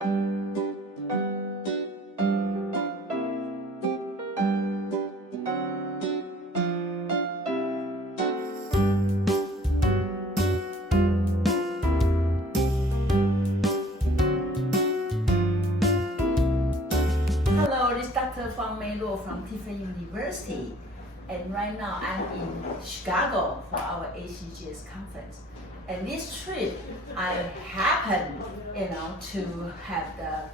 Hello, this is Dr. Fang-Mei Law from University, and right now I'm in Chicago for our ACGS conference. And this trip, I happen, to have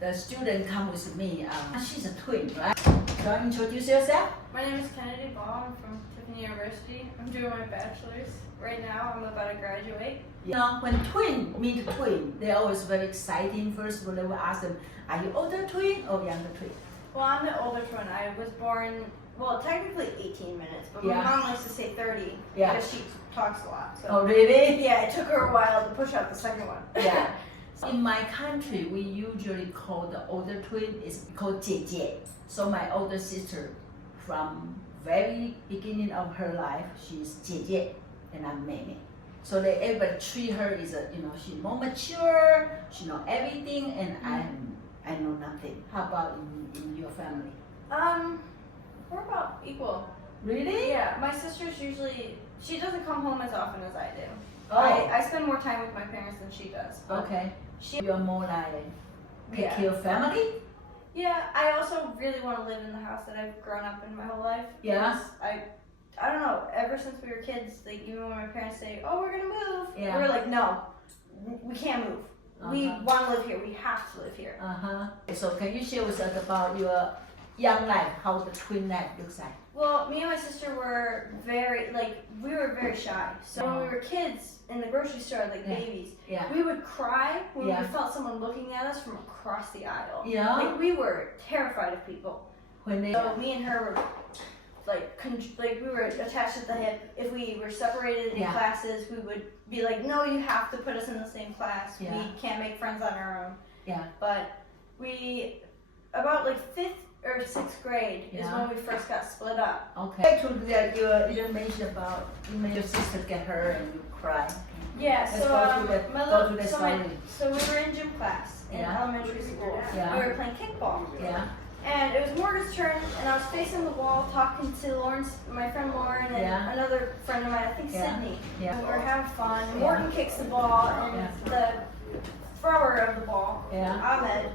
the student come with me. She's a twin, right? Can you introduce yourself? My name is Kennedy Ball. I'm from Tiffany University. I'm doing my bachelor's right now. I'm about to graduate. When twin meet twin, they're always very exciting. First of all, they will ask them, are you older twin or younger twin? Well, I'm the older twin. I was born, technically 18 minutes, but my mom likes to say 30 because she talks a lot. So. Oh, really? Yeah, it took her a while to push out the second one. Yeah. In my country, we usually call the older twin is called 姐姐. So my older sister, from very beginning of her life, she's 姐姐, and I'm Mei Mei. So they everybody treat her as she's more mature, she know everything, and I know nothing. How about in your family? We're about equal. Really? Yeah, my sister's usually, she doesn't come home as often as I do. Oh. I spend more time with my parents than she does. Okay. You're more like take care of family? Yeah, I also really want to live in the house that I've grown up in my whole life. Yeah. I don't know, ever since we were kids, like even when my parents say, oh, we're gonna move, Yeah. we're like, no, we can't move. We want to live here, we have to live here. So can you share with us about your young life, how the twin life looks like? Well, me and my sister were we were very shy. So when we were kids in the grocery store, like babies, we would cry when we felt someone looking at us from across the aisle. Yeah. Like we were terrified of people. So me and her were we were attached at the hip. If we were separated in classes, we would be like, no, you have to put us in the same class. We can't make friends on our own. Yeah. But about 5th or 6th grade is when we first got split up. Okay. Back to that, you didn't mention about your sister get hurt and you cry. Yeah. Let's go to the story. So we were in gym class in elementary school. Yeah. We were playing kickball. Yeah. And it was Morgan's turn, and I was facing the wall talking to my friend Lauren, and another friend of mine, I think Sydney. Yeah. We were having fun. Morgan kicks the ball, and the thrower of the ball, Ahmed,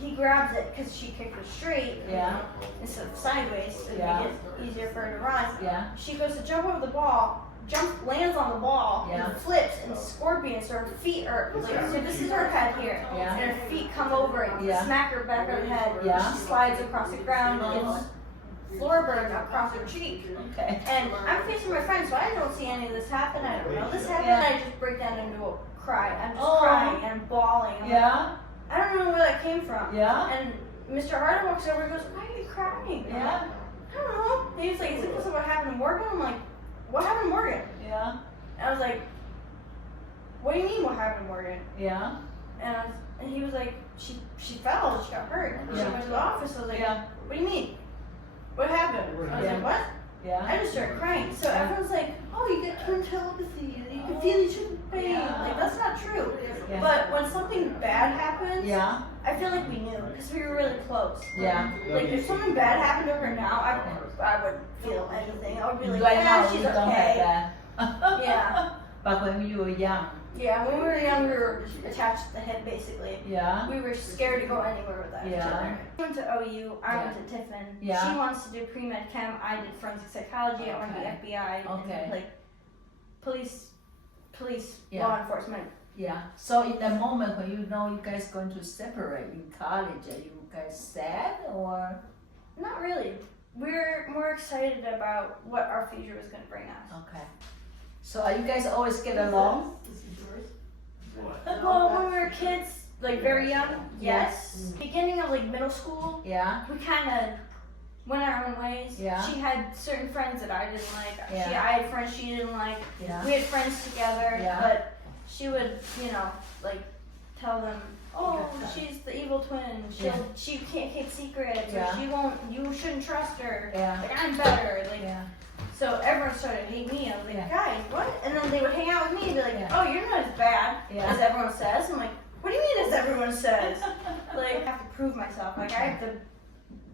he grabs it because she kicked it straight instead of sideways, so it made it easier for her to run. Yeah. She goes to jump over the ball, lands on the ball, and flips, and scorpions, so her feet are, so this is her head here, and her feet come over and smack her back on the head, she slides across the ground, and gets floor burn across her cheek. Okay. And I'm facing my friend, so I don't see any of this happen, I don't know this happened, I just break down into a cry. I'm just crying, and I'm bawling. I don't know where that came from. And Mr. Harder walks over and goes, why are you crying? I don't know. And he was like, is it because of what happened to Morgan? I'm like, what happened to Morgan? And I was like, what do you mean what happened to Morgan? And he was like, she fell, she got hurt. She went to the office. I was like, what do you mean? What happened? I was like, what? I just started crying. So everyone's like, oh, you get twin telepathy. You can feel each other's pain. Like, that's not true. But when something bad happens, I feel like we knew because we were really close. Like, if something bad happened to her now, I wouldn't feel anything. I would be like, yeah, she's okay. But when you were young. When we were young, we were attached to the hip, basically. We were scared to go anywhere without each other. I went to OU, I went to Tiffin. She wants to do pre-med chem, I did forensic psychology, I went to the FBI, and police, law enforcement. So in the moment when you know you guys going to separate in college, are you guys sad or? Not really. We're more excited about what our future was going to bring us. Okay. So are you guys always get along? Well, when we were kids, very young, yes. Beginning of middle school, we kind of went our own ways. She had certain friends that I didn't like. I had friends she didn't like. We had friends together, but she would, tell them, oh, she's the evil twin. She can't keep secrets, or you shouldn't trust her. Like, I'm better. So everyone started to hate me. I was like, Yeah. guys, what? And then they would hang out with me and be like, Yeah. oh, you're not as bad Yeah. as everyone says. I'm like, what do you mean as everyone says? Like, I have to prove myself. Like, I have to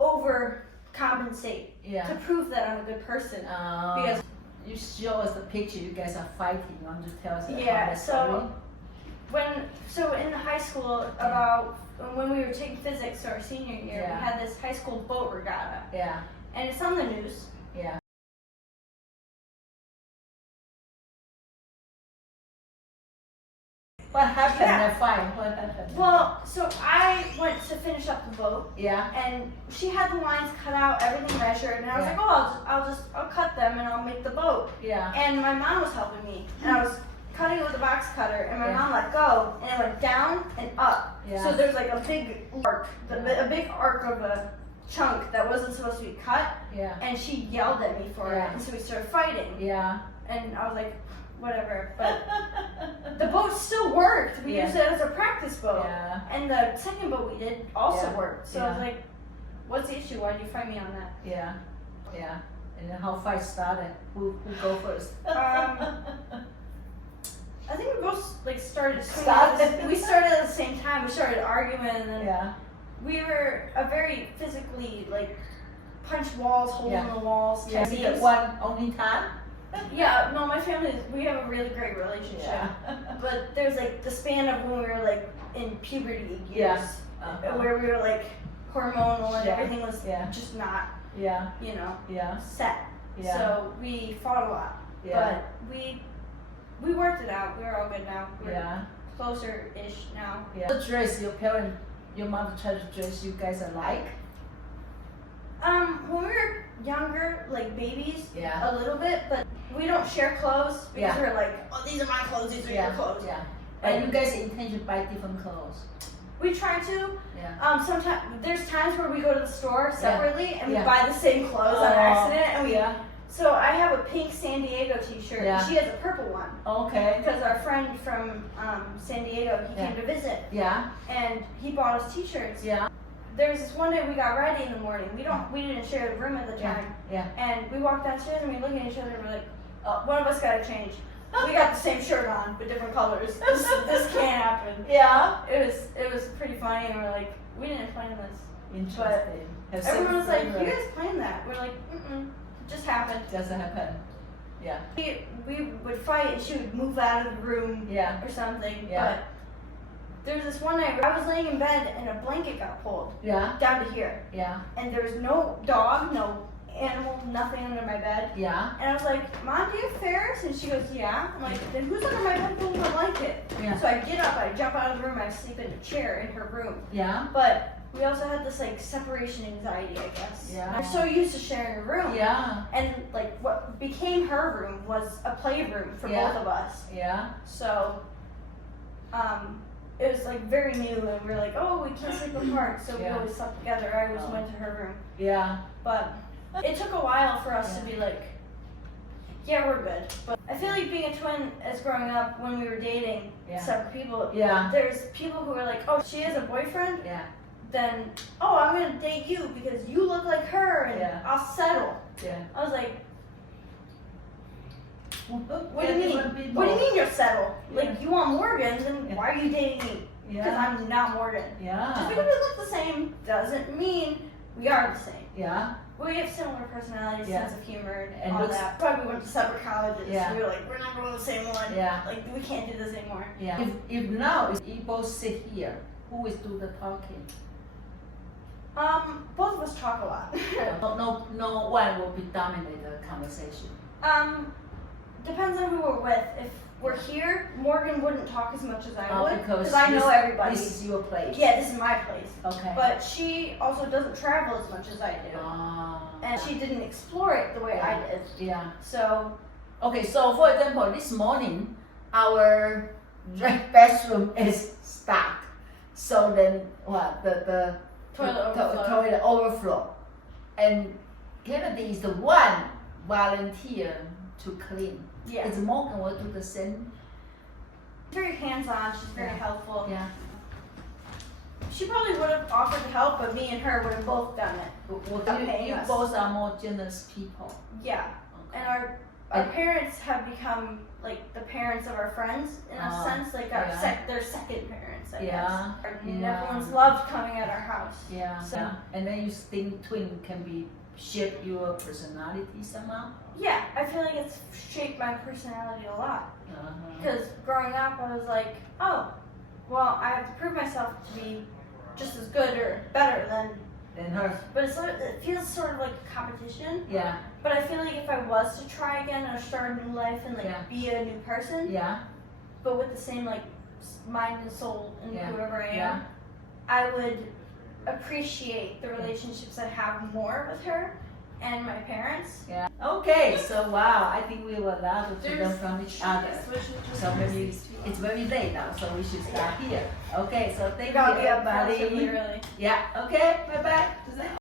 overcompensate Yeah. to prove that I'm a good person. Because you show us the picture. You guys are fighting. You want to tell us Yeah, that so- story? So in high school, about when we were taking physics our senior year, Yeah. we had this high school boat regatta, Yeah. and it's on the news. Yeah. What happened? Yeah. At fight? What happened? Well, so I went to finish up the boat, Yeah. and she had the lines cut out, everything measured, and I was Yeah. like, oh, I'll cut them and I'll make the boat. Yeah. And my mom was helping me, and I was cutting it with a box cutter, and my Yeah. mom let go, and it went down and up. Yeah. So there's like a big arc, a big arc of a chunk that wasn't supposed to be cut, Yeah. and she yelled at me for Yeah. it, and so we started fighting, Yeah. and I was like, whatever, but the boat still worked. We Yeah. used it as a practice boat. Yeah. And the second boat we did also Yeah. worked. So I was Yeah. like, what's the issue? Why did you fight me on that? Yeah. Yeah. And then how fight started? Who go first? I think we both like started Started. we started at the same time. We started arguing, and then Yeah. we were a very physically like punch walls, hole Yeah. in the walls Yeah. type Is it teams. one only time? Yeah, no, my family we have a really great relationship. Yeah. But there's like the span of when we were like in puberty years, Yeah. where we were like hormonal and Yeah. everything was Yeah. just not, Yeah. you know, Yeah. set. Yeah. So we fought a lot, Yeah. but we worked it out. We're all good now. We're Yeah. closer-ish now. Yeah. The dress your mother tried to dress you guys alike? When we were younger, like babies, Yeah. a little bit, but we don't share clothes because Yeah. we're like, oh, these are my clothes, these are your clothes. Yeah. But you guys intend to buy different clothes. We try to. Yeah. Sometimes there's times where we go to the store separately and Yeah. we buy the same clothes on Oh, accident, and we. Yeah. So I have a pink San Diego T-shirt. Yeah. And she has a purple one Okay. because our friend from San Diego he Yeah. came to visit Yeah. and he bought us T-shirts. Yeah. There's this one day we got ready in the morning. We didn't share the room at the Yeah. time, Yeah. and we walked downstairs and we looked at each other and we're like, oh, one of us got to change. We got the same shirt on but different colors. This can't happen. Yeah. It was pretty funny, and we're like, we didn't plan this. Interesting. Have Everyone was like, same you guys planned that. We're like, it just happened. doesn't happen. Yeah. We would fight, and she would move out of the room Yeah. or something. Yeah. But there was this one night where I was laying in bed and a blanket got pulled Yeah. down to here, Yeah. and there was no dog, no animal, nothing under my bed. Yeah. And I was like, Mom, do you have ferrets? And she goes, yeah. I'm like, then who's under my bed pulling the blanket? Yeah. So I get up, I jump out of the room, I sleep in a chair in her room. Yeah. But we also had this like separation anxiety, I guess. Yeah. I'm so used to sharing a room. Yeah. And like what became her room was a playroom for Yeah. both of us. Yeah. So it was like very new, and we were like, oh, we can't sleep apart. So we Yeah. always slept together. I always Oh. went to her room. Yeah. But it took a while for us Yeah. to be like, yeah, we're good. But I feel like being a twin as growing up when we were dating Yeah. separate people, Yeah. there's people who are like, oh, she has a boyfriend, Yeah. then, oh, I'm gonna date you because you look like her and Yeah. I'll settle. Yeah. I was like, what do Yeah, you mean? different people. What do you mean you'll settle? Yeah. Like, you want Morgan, then Yeah. why are you dating me? Because Yeah. I'm not Morgan. Just Yeah. because we look the same doesn't mean we are the same. Yeah. We have similar personalities, Yeah. sense of humor, and And all looks- that. Probably we went to separate colleges. Yeah. We were like, we're not going to the same one. Yeah. Like, we can't do this anymore. Yeah. If now if you both sit here, who will do the talking? Both of us talk a lot. No one will be dominate the conversation. Depends on who we're with. If we're here, Morgan wouldn't talk as much as I would Because I know this- everybody. This is your place. Yeah, this is my place. Okay. But she also doesn't travel as much as I do. And she didn't explore it the way I did. Yeah. So, Okay, so for example, this morning, our bathroom is stuck. So then, what, the toilet overflow. And Kennedy is the one volunteer to clean. yeah. Is Morgan will do the same? Very hands-on. She's very Yeah. helpful. Yeah. She probably would have offered to help, but me and her would have both done it. Well, Without paying you us. both are more generous people. Yeah. and our parents have become like the parents of our friends in a sense, like our their second parents, I guess. And everyone's loved coming at our house. Yeah. So, and then you think twin can be shape your personality somehow? Yeah, I feel like it's shaped my personality a lot. Because growing up, I was like, oh, well, I have to prove myself to be just as good or better than her. But it feels sort of like a competition. Yeah. But I feel like if I was to try again or start a new life and like be a new person, but with the same like mind and soul and whoever I am, I would appreciate the relationships I have more with her and my parents. Yeah. Okay, so wow, I think we were allowed to learn from each other. So maybe it's very late now, so we should start here. Okay, so thank you everybody. Really. Yeah, okay, bye bye.